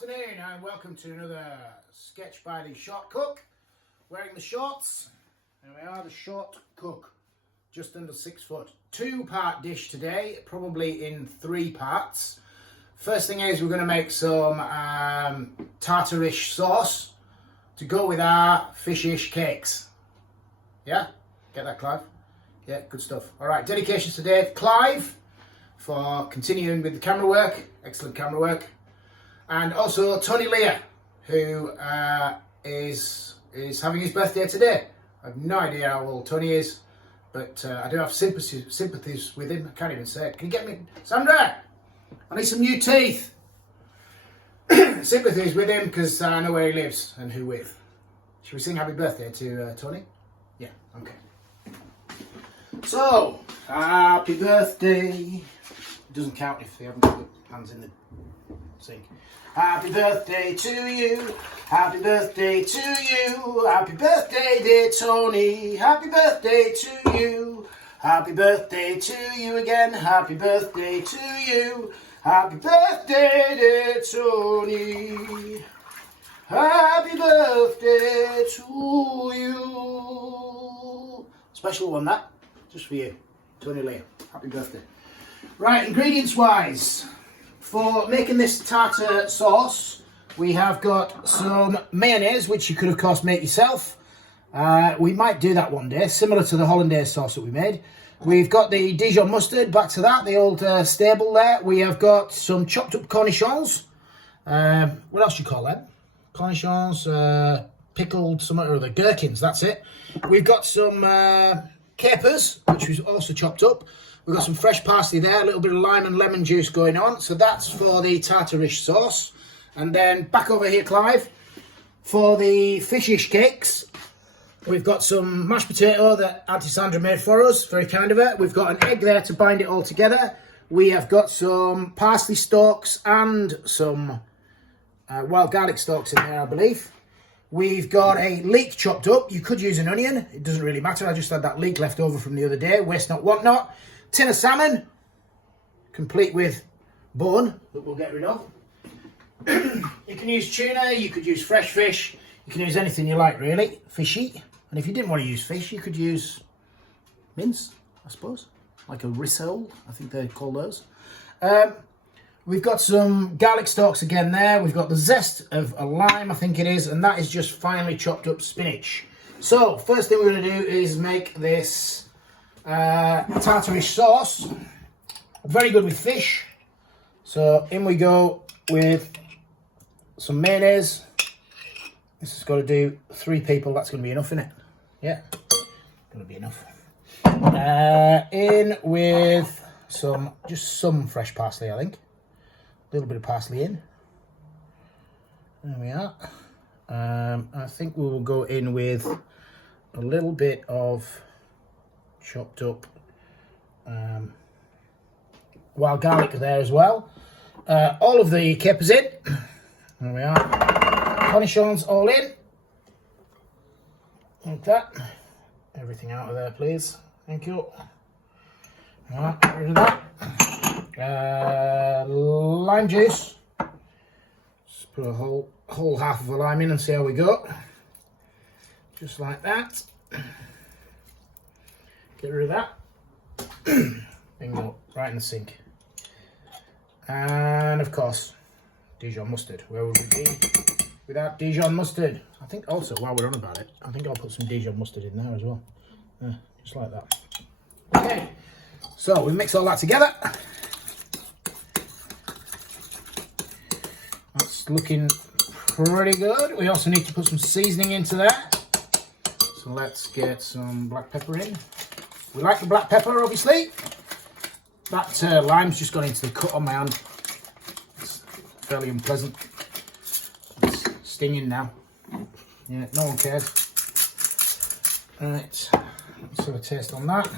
afternoon and welcome to another sketch by the short cook. Wearing the shorts, and we are the short cook, just under 6 foot. 2-part dish today, probably in 3 parts. First thing is we're going to make some tartarish sauce to go with our fishish cakes. Yeah? Get that, Clive? Yeah, good stuff. Alright, dedications today to Clive for continuing with the camera work. Excellent camera work. And also Tony Lear, who is having his birthday today. I have no idea how old Tony is, but I do have sympathies with him. I can't even say it. Can you get me, Sandra? I need some new teeth. Sympathies with him because I know where he lives and who with. Should we sing happy birthday to Tony? Yeah, okay. So, happy birthday. It doesn't count if they haven't got the hands in the sink. Happy birthday to you, happy birthday to you, happy birthday dear Tony, happy birthday to you, happy birthday to you again, happy birthday to you, happy birthday dear Tony, happy birthday to you. Special one that, just for you, Tony Lear, happy birthday. Right, ingredients wise. For making this tartar sauce, we have got some mayonnaise, which you could of course make yourself. We might do that one day, similar to the hollandaise sauce that we made. We've got the Dijon mustard, back to that, the old stable there. We have got some chopped up cornichons. What else do you call them? Cornichons, pickled something or other, gherkins, that's it. We've got some capers, which was also chopped up. We've got some fresh parsley there, a little bit of lime and lemon juice going on. So that's for the tartarish sauce. And then back over here, Clive, for the fishish cakes, we've got some mashed potato that Auntie Sandra made for us, very kind of her. We've got an egg there to bind it all together. We have got some parsley stalks and some wild garlic stalks in there, I believe. We've got a leek chopped up. You could use an onion. It doesn't really matter. I just had that leek left over from the other day. Waste not, want not. Tin of salmon, complete with bone that we'll get rid of. You can use tuna, you could use fresh fish, you can use anything you like really, fishy. And if you didn't want to use fish, you could use mince, I suppose, like a rissole, I think they call those. We've got some garlic stalks again there. We've got the zest of a lime, I think it is, and that is just finely chopped up spinach. So, first thing we're going to do is make this tartarish sauce. Very good with fish. So in we go with some mayonnaise. This has got to do 3 people. That's going to be enough, isn't it? Yeah, going to be enough. In with just some fresh parsley, I think. A little bit of parsley in. There we are. I think we will go in with a little bit of chopped up wild garlic there as well. All of the capers in. There we are. Cornichons all in. Like that. Everything out of there, please. Thank you. Alright, get rid of that. Lime juice. Just put a whole half of a lime in and see how we go. Just like that. Get rid of that. Bingo, right in the sink. And of course, Dijon mustard. Where would we be without Dijon mustard? I think also, while we're on about it, I think I'll put some Dijon mustard in there as well. Just like that. Okay, so we mix all that together. That's looking pretty good. We also need to put some seasoning into there. So let's get some black pepper in. We like the black pepper, obviously. That lime's just gone into the cut on my hand. It's fairly unpleasant. It's stinging now. Yeah, no one cares. Right, let's have a taste on that.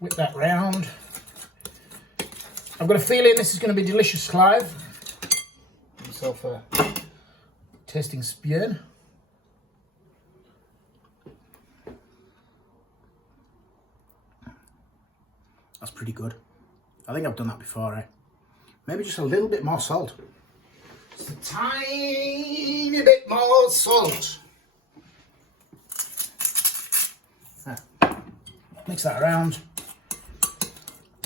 Whip that round. I've got a feeling this is going to be delicious, Clive. Get myself a tasting spoon. That's pretty good. I think I've done that before, eh? Maybe just a little bit more salt. Just a tiny bit more salt. Mix that around.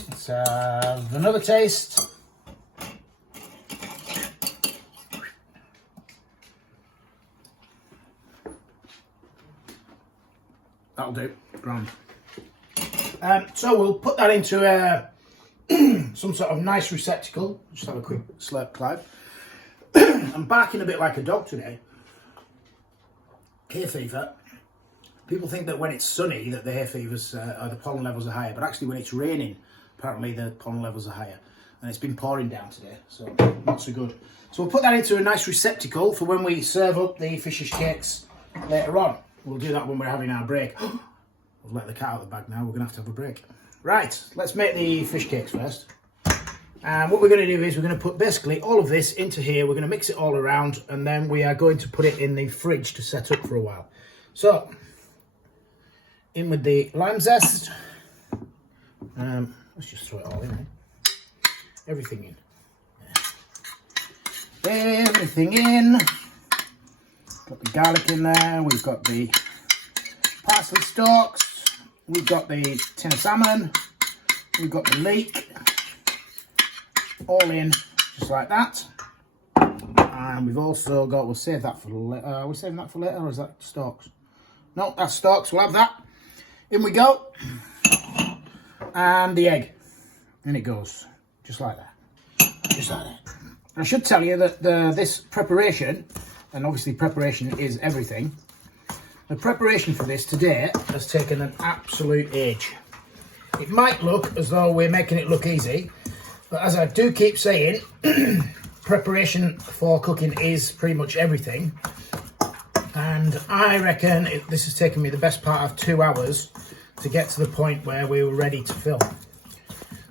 Let's have another taste. That'll do. Grand. So we'll put that into some sort of nice receptacle. Just have a quick slurp, Clive. I'm barking a bit like a dog today. Hay fever. People think that when it's sunny that the hay fevers or the pollen levels are higher, but actually when it's raining, apparently the pollen levels are higher. And it's been pouring down today, so not so good. So we'll put that into a nice receptacle for when we serve up the Fishcakeish cakes later on. We'll do that when we're having our break. I've let the cat out of the bag now, we're going to have a break. Right, let's make the fish cakes first. And what we're going to do is we're going to put basically all of this into here. We're going to mix it all around and then we are going to put it in the fridge to set up for a while. So, in with the lime zest. Let's just throw it all in. Eh? Everything in. Yeah. Everything in. Got the garlic in there. We've got the parsley stalks. We've got the tin of salmon. We've got the leek. All in just like that. And we've also got, we'll save that for later. Are we saving that for later or is that stalks? No, that's stalks. We'll have that. In we go. And the egg. In it goes. Just like that. Just like that. I should tell you that this preparation, and obviously preparation is everything, the preparation for this today has taken an absolute age. It might look as though we're making it look easy, but as I do keep saying, preparation for cooking is pretty much everything. And I reckon this has taken me the best part of 2 hours to get to the point where we were ready to film.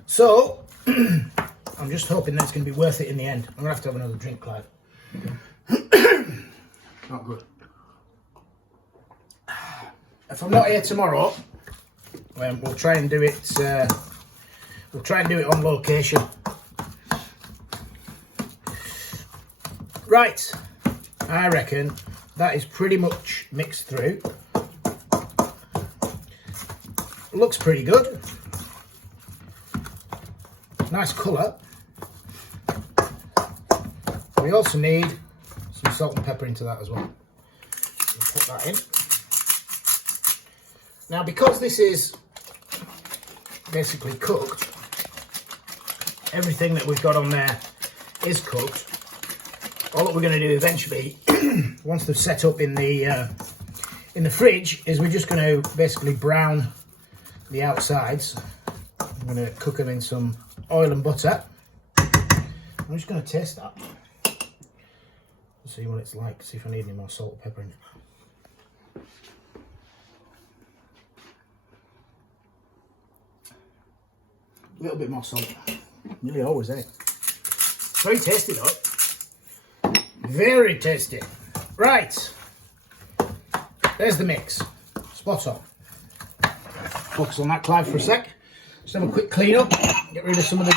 So, I'm just hoping that it's going to be worth it in the end. I'm going to have another drink, Clive. Not good. If I'm not here tomorrow, we'll try and do it. We'll try and do it on location. Right, I reckon that is pretty much mixed through. Looks pretty good. Nice colour. We also need some salt and pepper into that as well. We'll put that in. Now, because this is basically cooked, everything that we've got on there is cooked. All that we're going to do eventually, once they're set up in the fridge, is we're just going to basically brown the outsides. I'm going to cook them in some oil and butter. I'm just going to taste that. See what it's like, see if I need any more salt or pepper in it. A little bit more salt. Nearly always, eh? Very tasty though. Very tasty. Right. There's the mix. Spot on. Focus on that, Clive, for a sec. Just have a quick clean up. Get rid of some of the...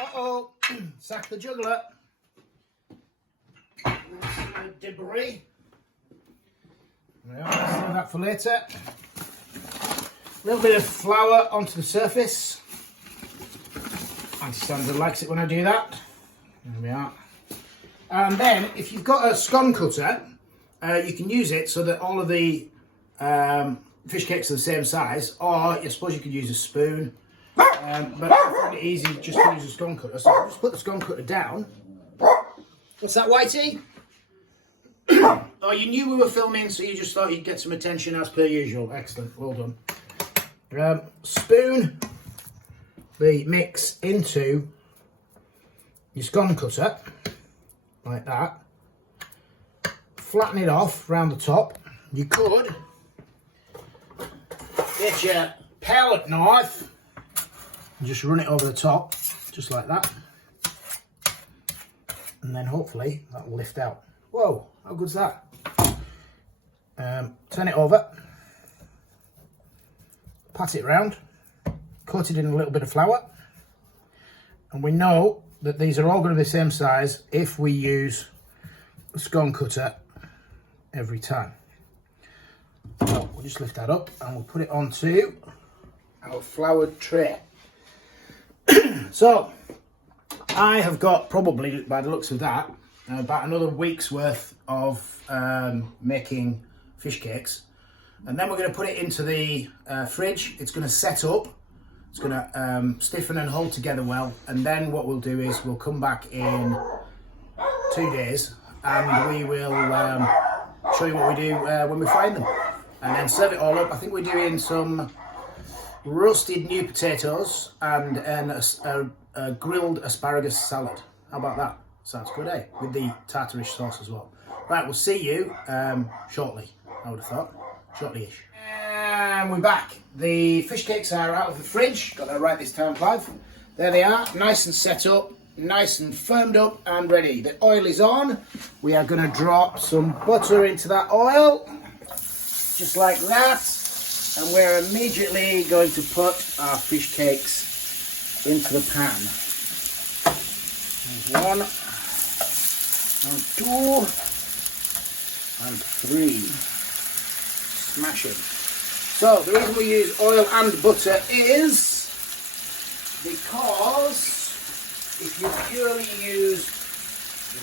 Uh-oh. Sack the juggler. Debris. There we are, let's leave that for later. A little bit of flour onto the surface. Anti-standard likes it when I do that. There we are. And then, if you've got a scone cutter, you can use it so that all of the fish cakes are the same size, or I suppose you could use a spoon. But I find it easy just to use a scone cutter. So I'll just put the scone cutter down. What's that, Whitey? Oh, you knew we were filming, so you just thought you'd get some attention as per usual. Excellent, well done. Spoon the mix into your scone cutter, like that. Flatten it off round the top. You could get your palette knife and just run it over the top, just like that. And then hopefully that will lift out. Whoa, how good's that? Turn it over, pat it round, coat it in a little bit of flour, and we know that these are all going to be the same size if we use a scone cutter every time. So we'll just lift that up and we'll put it onto our floured tray. So I have got, probably by the looks of that, about another week's worth of making fish cakes, and then we're going to put it into the fridge. It's going to set up, it's going to stiffen and hold together well, and then what we'll do is we'll come back in 2 days and we will show you what we do when we find them, and then serve it all up. I think we're doing some roasted new potatoes and a grilled asparagus salad. How about that? Sounds good, eh? With the tartarish sauce as well. Right, we'll see you shortly, I would have thought. Shortly-ish. And we're back. The fish cakes are out of the fridge. Got that right this time, Clive. There they are, nice and set up, nice and firmed up and ready. The oil is on. We are going to drop some butter into that oil, just like that. And we're immediately going to put our fish cakes into the pan. There's 1, and 2, and 3. Smashing. So the reason we use oil and butter is because if you purely use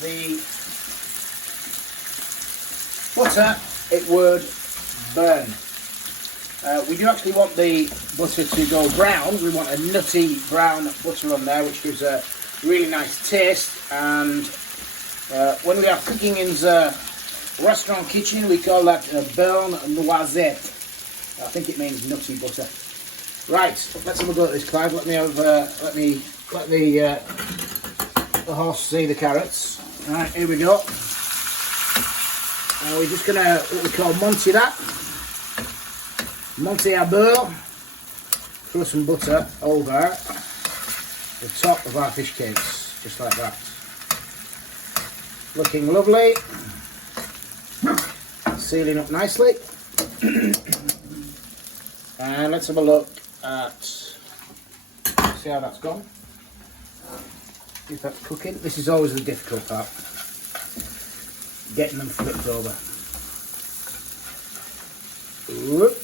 the butter, it would burn. We do actually want the butter to go brown. We want a nutty brown butter on there, which gives a really nice taste. And when we are cooking in the restaurant kitchen, we call that beurre noisette. I think it means nutty butter. Right, let's have a go at this, Clive. Let the horse see the carrots. Right, here we go. We're just gonna what we call monter that. Monter à beurre. Throw some butter over the top of our fish cakes, just like that. Looking lovely. Sealing up nicely. And let's have a look at, see how that's gone. If that's cooking. This is always the difficult part, getting them flipped over. Whoop.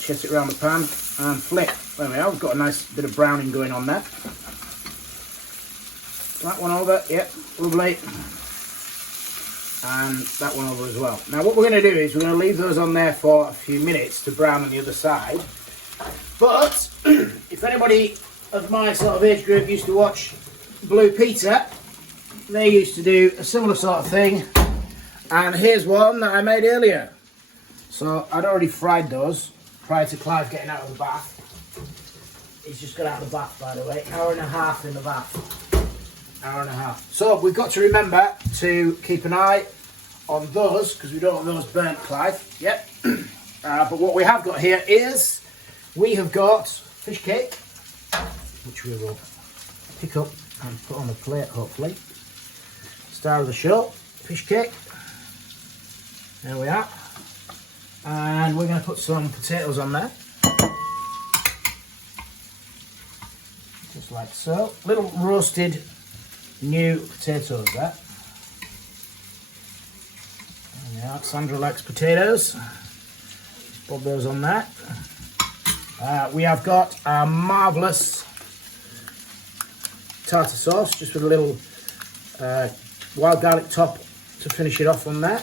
Chest it around the pan and flip. There we are, we've got a nice bit of browning going on there. That one over, yep, lovely. And that one over as well. Now what we're going to do is we're going to leave those on there for a few minutes to brown on the other side. But if anybody of my sort of age group used to watch Blue Peter, they used to do a similar sort of thing. And here's one that I made earlier. So I'd already fried those prior to Clive getting out of the bath. He's just got out of the bath, by the way. Hour and a half in the bath. Hour and a half. So we've got to remember to keep an eye on those because we don't want those burnt, Clive. Yep. But what we have got here is we have got fish cake, which we will pick up and put on the plate, hopefully. Star of the show, fish cake. There we are. And we're going to put some potatoes on there. Just like so. Little roasted new potatoes there. Yeah, Sandra likes potatoes. Just pop those on there. We have got a marvellous tartar sauce, just with a little wild garlic top to finish it off on there.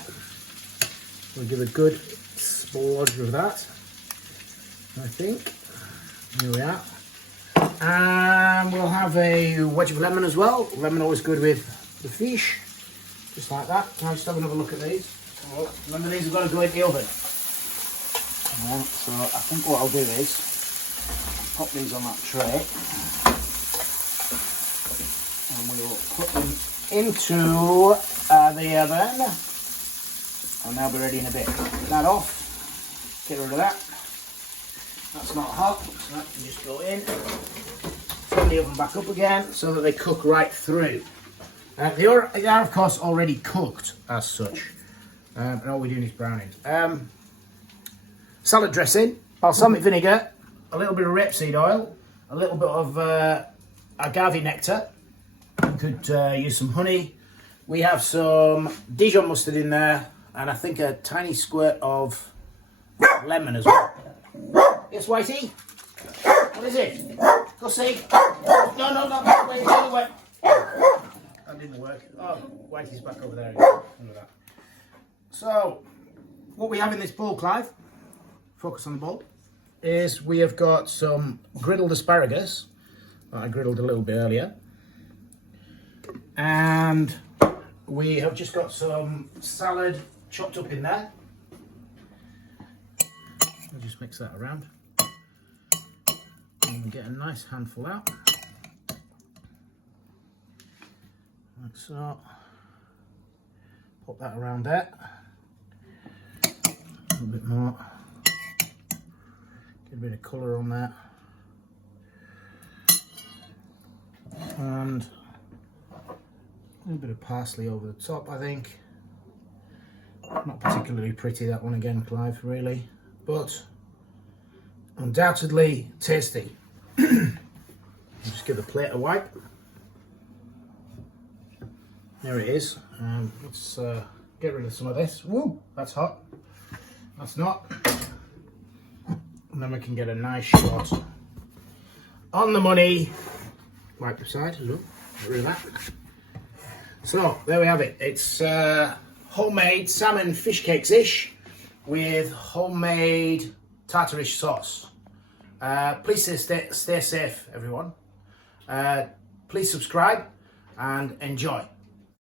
We'll give a good splodge of that, I think. Here we are. And we'll have a wedge of lemon as well. Lemon always good with the fish. Just like that. Can I just have another look at these? Remember, these are going to go in the oven. So I think what I'll do is pop these on that tray. And we will put them into the oven. And they'll be ready in a bit. Get that off. Get rid of that. That's not hot, so that can just go in. Turn the oven back up again so that they cook right through. They are of course already cooked as such, and all we're doing is browning. Salad dressing, balsamic vinegar, a little bit of rapeseed oil, a little bit of agave nectar, We could use some honey. We have some Dijon mustard in there, and I think a tiny squirt of lemon as well. Yes, Whitey? What is it? Go see. No, wait, wait. That didn't work. Oh, Whitey's back over there again. Look at that. So, what we have in this bowl, Clive, focus on the bowl, is we have got some griddled asparagus that I griddled a little bit earlier. And we have just got some salad chopped up in there. I'll just mix that around and get a nice handful out. Like so. Pop that around there. A little bit more. Get a bit of colour on that. And a little bit of parsley over the top, I think. Not particularly pretty, that one again, Clive, really. But undoubtedly tasty. Just give the plate a wipe. There it is. Let's get rid of some of this. Woo, that's hot. That's not. And then we can get a nice shot on the money. Wipe the side. Look, get rid of that. So there we have it. It's homemade salmon fish cakes-ish with homemade tartarish sauce. Please stay safe, everyone. Please subscribe and enjoy.